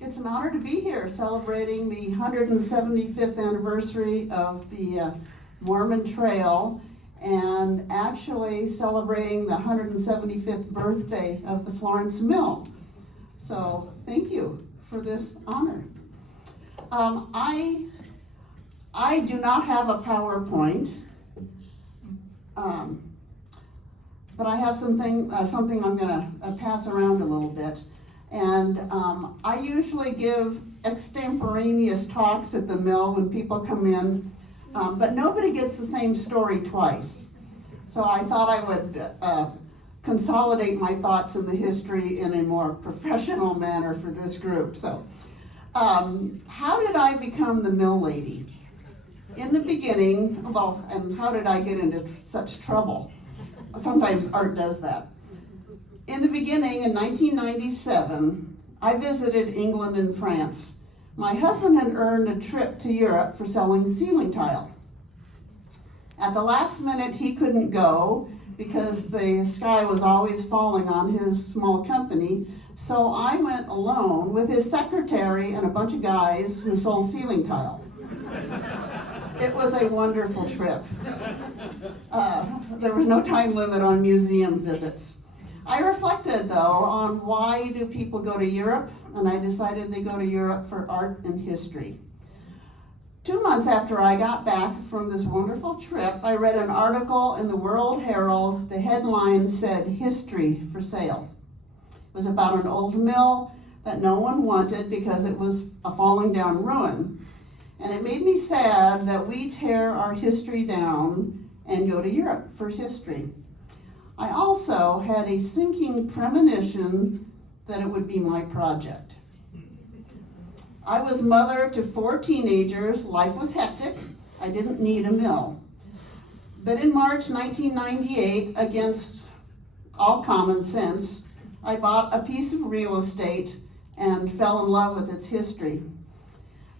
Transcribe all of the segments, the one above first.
It's an honor to be here celebrating the 175th anniversary of the Mormon Trail and actually celebrating the 175th birthday of the Florence Mill. So thank you for this honor. I do not have a PowerPoint, but I have something I'm going to pass around a little bit. And I usually give extemporaneous talks at the mill when people come in, but nobody gets the same story twice. So I thought I would consolidate my thoughts in the history in a more professional manner for this group. So, how did I become the mill lady? In the beginning, well, and how did I get into such trouble? Sometimes art does that. In the beginning, in 1997, I visited England and France. My husband had earned a trip to Europe for selling ceiling tile. At the last minute, he couldn't go because the sky was always falling on his small company, so I went alone with his secretary and a bunch of guys who sold ceiling tile. It was a wonderful trip. There was no time limit on museum visits. I reflected, though, on why do people go to Europe, and I decided they go to Europe for art and history. 2 months after I got back from this wonderful trip, I read an article in the World Herald. The headline said, "History for Sale." It was about an old mill that no one wanted because it was a falling down ruin. And it made me sad that we tear our history down and go to Europe for history. I also had a sinking premonition that it would be my project. I was mother to 4 teenagers. Life was hectic. I didn't need a mill. But in March 1998, against all common sense, I bought a piece of real estate and fell in love with its history.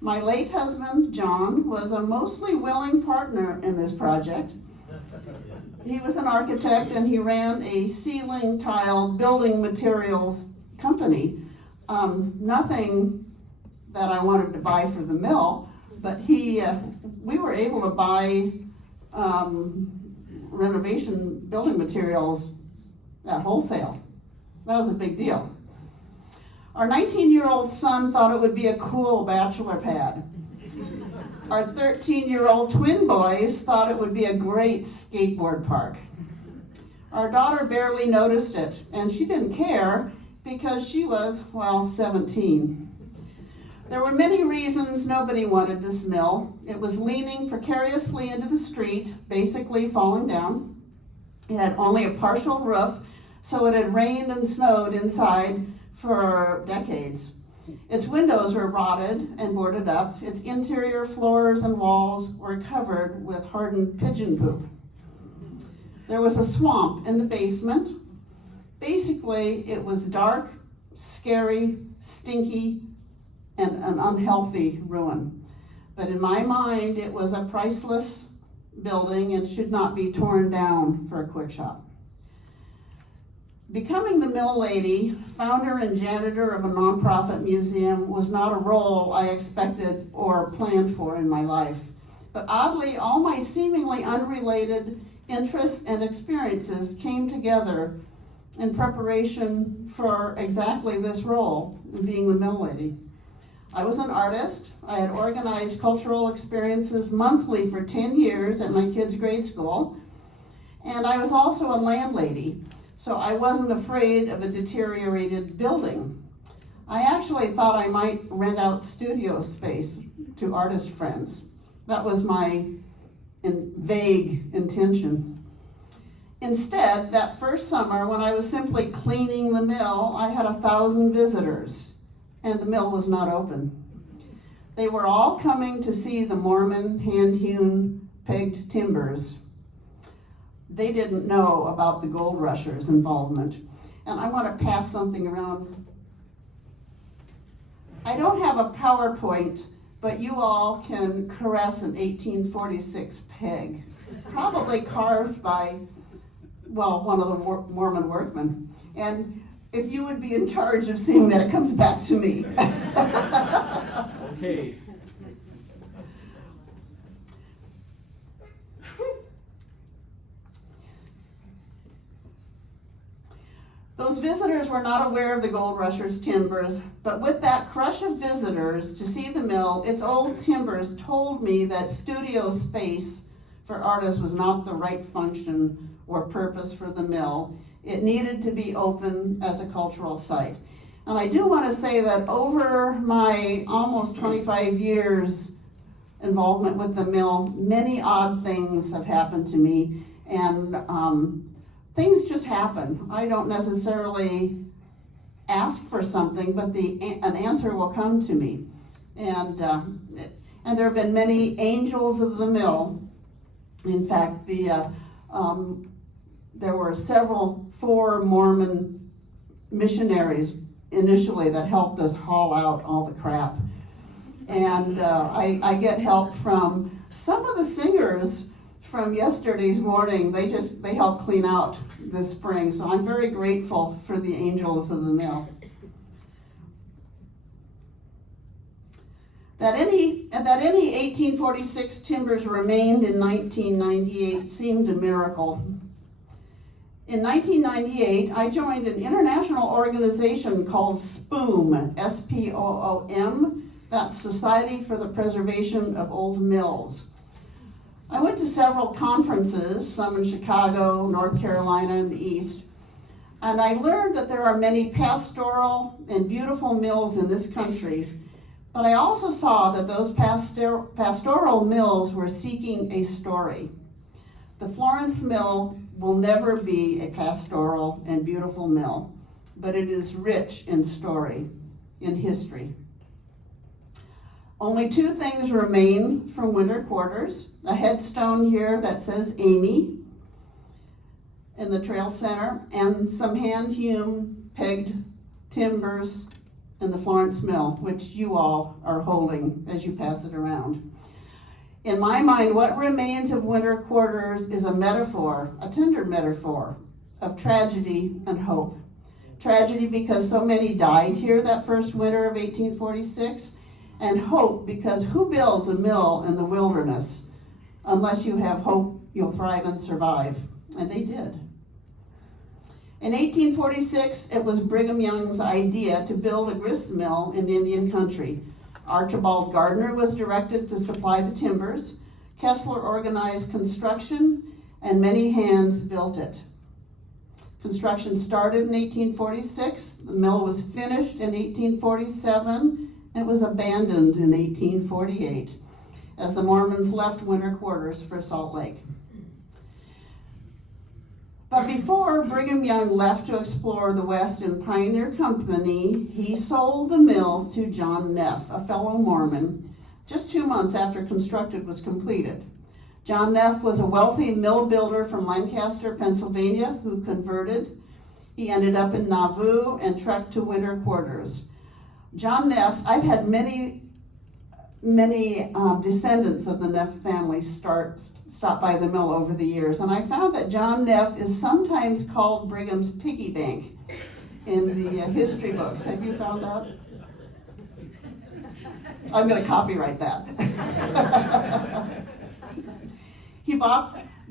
My late husband, John, was a mostly willing partner in this project. He was an architect and he ran a ceiling tile building materials company. Nothing that I wanted to buy for the mill, but we were able to buy renovation building materials at wholesale. That was a big deal. Our 19-year-old son thought it would be a cool bachelor pad. Our 13-year-old twin boys thought it would be a great skateboard park. Our daughter barely noticed it, and she didn't care because she was, 17. There were many reasons nobody wanted this mill. It was leaning precariously into the street, basically falling down. It had only a partial roof, so it had rained and snowed inside for decades. Its windows were rotted and boarded up. Its interior floors and walls were covered with hardened pigeon poop. There was a swamp in the basement. Basically, it was dark, scary, stinky, and an unhealthy ruin. But in my mind, it was a priceless building and should not be torn down for a quick shop. Becoming the mill lady, founder and janitor of a nonprofit museum was not a role I expected or planned for in my life. But oddly, all my seemingly unrelated interests and experiences came together in preparation for exactly this role, being the mill lady. I was an artist. I had organized cultural experiences monthly for 10 years at my kids' grade school. And I was also a landlady, so I wasn't afraid of a deteriorated building. I actually thought I might rent out studio space to artist friends. That was my vague intention. Instead, that first summer, when I was simply cleaning the mill, I had 1,000 visitors, and the mill was not open. They were all coming to see the Mormon hand-hewn pegged timbers. They didn't know about the gold rushers' involvement. And I want to pass something around. I don't have a PowerPoint, but you all can caress an 1846 peg, probably carved by, one of the Mormon workmen. And if you would be in charge of seeing that it comes back to me. Okay. Those visitors were not aware of the gold rushers' timbers, but with that crush of visitors to see the mill, its old timbers told me that studio space for artists was not the right function or purpose for the mill. It needed to be open as a cultural site. And I do want to say that over my almost 25 years involvement with the mill, many odd things have happened to me, and things just happen. I don't necessarily ask for something, but an answer will come to me. And there have been many angels of the mill. In fact, there were 4 Mormon missionaries initially that helped us haul out all the crap. And I get help from some of the singers from yesterday's morning. They helped clean out this spring, so I'm very grateful for the angels of the mill. That any 1846 timbers remained in 1998 seemed a miracle. In 1998, I joined an international organization called SPOOM, S-P-O-O-M, that's Society for the Preservation of Old Mills. I went to several conferences, some in Chicago, North Carolina, and the East, and I learned that there are many pastoral and beautiful mills in this country, but I also saw that those pastoral mills were seeking a story. The Florence Mill will never be a pastoral and beautiful mill, but it is rich in story, in history. Only 2 things remain from winter quarters. A headstone here that says Amy in the trail center, and some hand-hewn pegged timbers in the Florence Mill, which you all are holding as you pass it around. In my mind, what remains of winter quarters is a metaphor, a tender metaphor, of tragedy and hope. Tragedy because so many died here that first winter of 1846, and hope because who builds a mill in the wilderness? Unless you have hope, you'll thrive and survive. And they did. In 1846, it was Brigham Young's idea to build a grist mill in Indian country. Archibald Gardner was directed to supply the timbers. Kessler organized construction, and many hands built it. Construction started in 1846. The mill was finished in 1847. It was abandoned in 1848 as the Mormons left winter quarters for Salt Lake. But before Brigham Young left to explore the West in Pioneer Company, he sold the mill to John Neff, a fellow Mormon, just 2 months after construction was completed. John Neff was a wealthy mill builder from Lancaster, Pennsylvania, who converted. He ended up in Nauvoo and trekked to winter quarters. John Neff, I've had many descendants of the Neff family stop by the mill over the years, and I found that John Neff is sometimes called Brigham's piggy bank in the history books. Have you found out? I'm going to copyright that.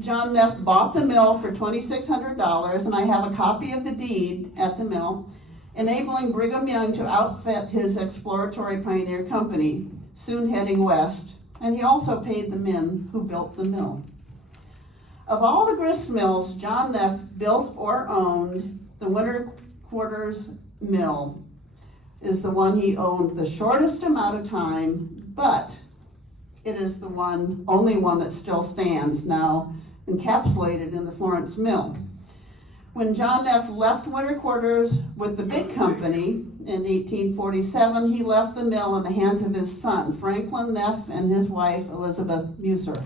John Neff bought the mill for $2,600, and I have a copy of the deed at the mill, enabling Brigham Young to outfit his exploratory pioneer company, soon heading west, and he also paid the men who built the mill. Of all the grist mills John Neff built or owned, the winter quarters mill is the one he owned the shortest amount of time, but it is the only one that still stands now, encapsulated in the Florence Mill. When John Neff left winter quarters with the big company in 1847, he left the mill in the hands of his son, Franklin Neff, and his wife, Elizabeth Muser.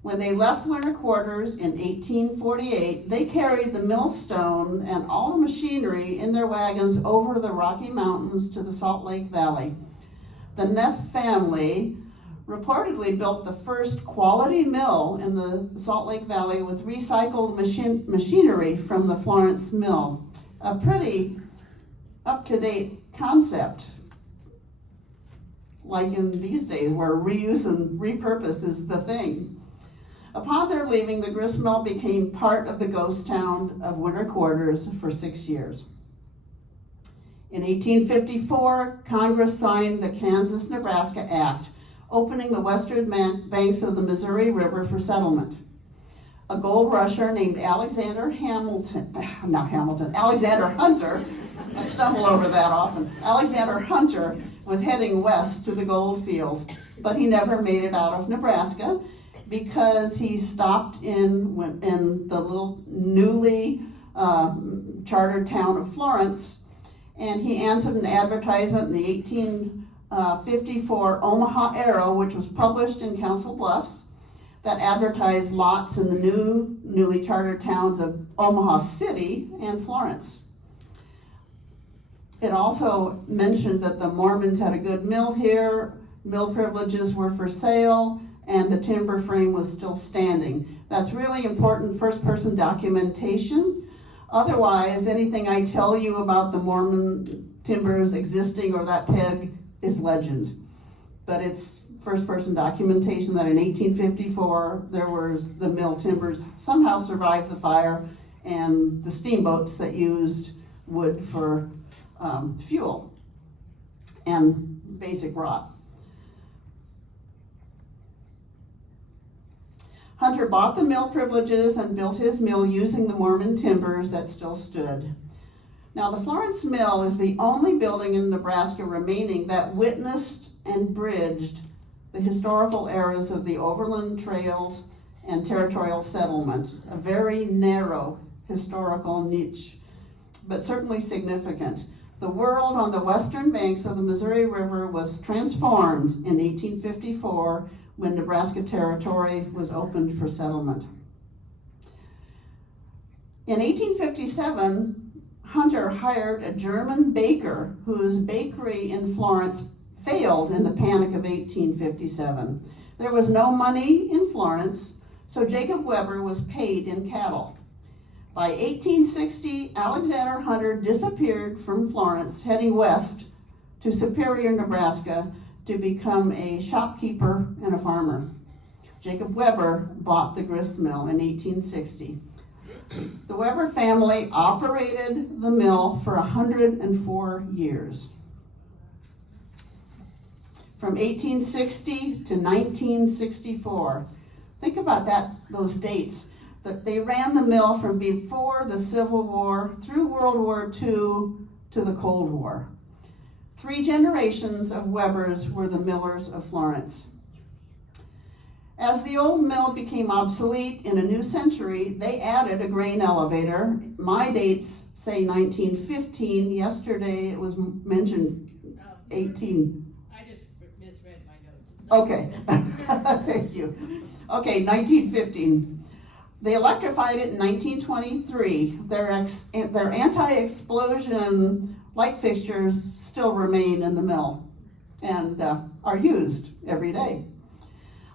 When they left winter quarters in 1848, they carried the millstone and all the machinery in their wagons over the Rocky Mountains to the Salt Lake Valley. The Neff family reportedly built the first quality mill in the Salt Lake Valley with recycled machinery from the Florence Mill. a pretty up-to-date concept, like in these days where reuse and repurpose is the thing. Upon their leaving, the grist mill became part of the ghost town of Winter Quarters for 6 years. In 1854, Congress signed the Kansas-Nebraska Act, opening the western banks of the Missouri River for settlement. A gold rusher named Alexander Hunter, I stumble over that often. Alexander Hunter was heading west to the gold fields, but he never made it out of Nebraska because he stopped in the little newly chartered town of Florence, and he answered an advertisement in the 1854 Omaha Arrow, which was published in Council Bluffs, that advertised lots in the newly chartered towns of Omaha City and Florence. It also mentioned that the Mormons had a good mill here, mill privileges were for sale, and the timber frame was still standing. That's really important first-person documentation. Otherwise, anything I tell you about the Mormon timbers existing or that peg is legend. But it's first-person documentation that in 1854, there was the mill timbers somehow survived the fire and the steamboats that used wood for fuel and basic wrought. Hunter bought the mill privileges and built his mill using the Mormon timbers that still stood. Now, the Florence Mill is the only building in Nebraska remaining that witnessed and bridged the historical eras of the overland trails and territorial settlement, a very narrow historical niche, but certainly significant. The world on the western banks of the Missouri River was transformed in 1854 when Nebraska Territory was opened for settlement. In 1857, Hunter hired a German baker whose bakery in Florence failed in the Panic of 1857. There was no money in Florence, so Jacob Weber was paid in cattle. By 1860, Alexander Hunter disappeared from Florence, heading west to Superior, Nebraska, to become a shopkeeper and a farmer. Jacob Weber bought the grist mill in 1860. The Weber family operated the mill for 104 years. From 1860 to 1964. Think about those dates. They ran the mill from before the Civil War through World War II to the Cold War. 3 generations of Webers were the millers of Florence. As the old mill became obsolete in a new century, they added a grain elevator. My dates say 1915. Yesterday it was mentioned 18. I just misread my notes. Okay, thank you. Okay, 1915. They electrified it in 1923. Their anti-explosion light fixtures still remain in the mill and are used every day.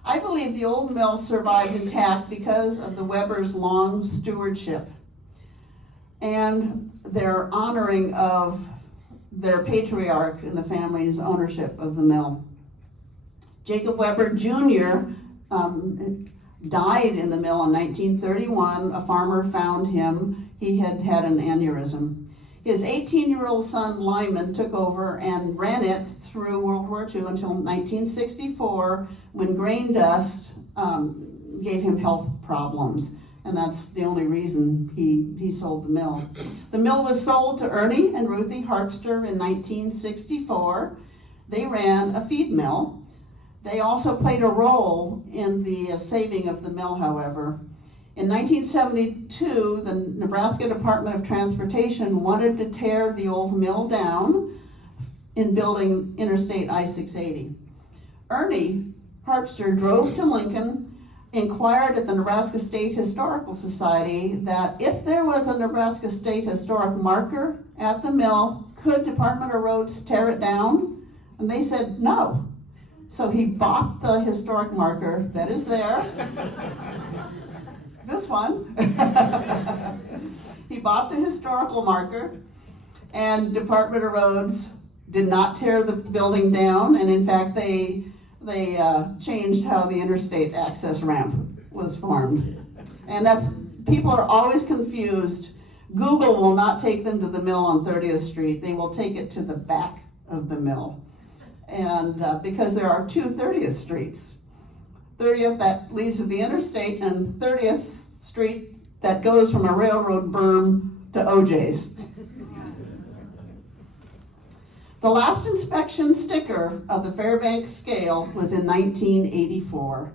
I believe the old mill survived intact because of the Webers' long stewardship and their honoring of their patriarch in the family's ownership of the mill. Jacob Weber Jr. Died in the mill in 1931. A farmer found him. He had had an aneurysm. His 18-year-old son Lyman took over and ran it through World War II until 1964, when grain dust gave him health problems, and that's the only reason he sold the mill. The mill was sold to Ernie and Ruthie Harpster in 1964. They ran a feed mill. They also played a role in the saving of the mill, however. In 1972, the Nebraska Department of Transportation wanted to tear the old mill down in building Interstate I-680. Ernie Harpster drove to Lincoln, inquired at the Nebraska State Historical Society that if there was a Nebraska State Historic marker at the mill, could Department of Roads tear it down? And they said no. So he bought the historic marker that is there This one. He bought the historical marker, and Department of Roads did not tear the building down, and in fact they changed how the interstate access ramp was formed. And people are always confused. Google will not take them to the mill on 30th Street. They will take it to the back of the mill. And because there are two 30th Streets. 30th that leads to the interstate, and 30th Street that goes from a railroad berm to OJ's. The last inspection sticker of the Fairbanks scale was in 1984.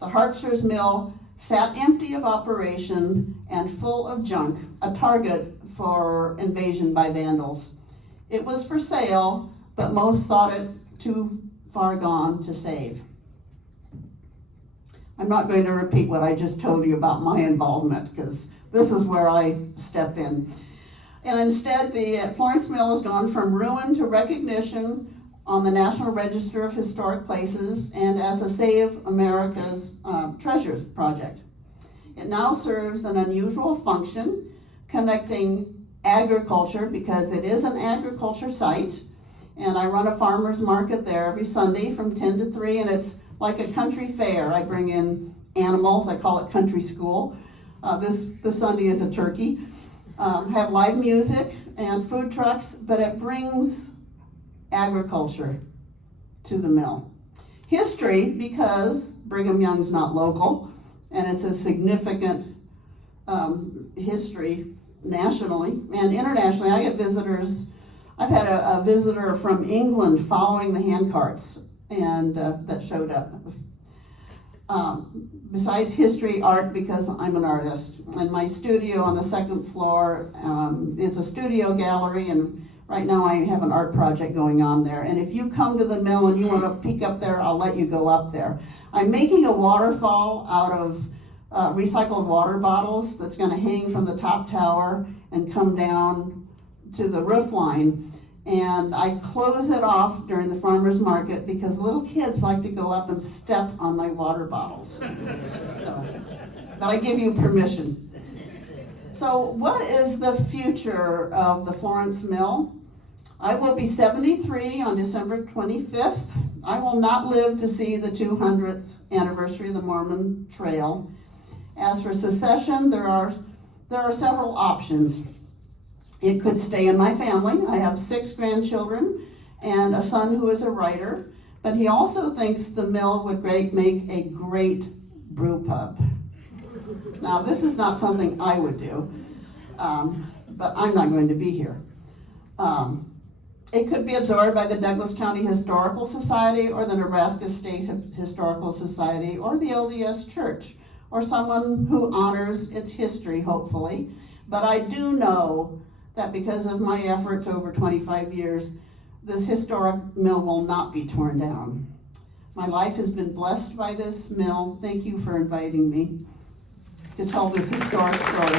The Harpster's Mill sat empty of operation and full of junk, a target for invasion by vandals. It was for sale, but most thought it too far gone to save. I'm not going to repeat what I just told you about my involvement, because this is where I step in. And instead, the Florence Mill has gone from ruin to recognition on the National Register of Historic Places and as a Save America's Treasures project. It now serves an unusual function, connecting agriculture, because it is an agriculture site, and I run a farmer's market there every Sunday from 10 to 3, and it's like a country fair. I bring in animals, I call it country school. This Sunday is a turkey. Have live music and food trucks, but it brings agriculture to the mill. History, because Brigham Young's not local, and it's a significant history nationally and internationally. I get visitors. I've had a visitor from England following the hand carts and that showed up. Besides history, art, because I'm an artist. And my studio on the second floor is a studio gallery, and right now I have an art project going on there. And if you come to the mill and you want to peek up there, I'll let you go up there. I'm making a waterfall out of recycled water bottles that's going to hang from the top tower and come down to the roof line. And I close it off during the farmer's market because little kids like to go up and step on my water bottles. But I give you permission. So what is the future of the Florence Mill? I will be 73 on December 25th. I will not live to see the 200th anniversary of the Mormon Trail. As for secession, there are several options. It could stay in my family. I have 6 grandchildren and a son who is a writer, but he also thinks the mill would make a great brew pub. Now, this is not something I would do, but I'm not going to be here. It could be absorbed by the Douglas County Historical Society or the Nebraska State Historical Society or the LDS Church or someone who honors its history, hopefully. But I do know that because of my efforts over 25 years, this historic mill will not be torn down. My life has been blessed by this mill. Thank you for inviting me to tell this historic story.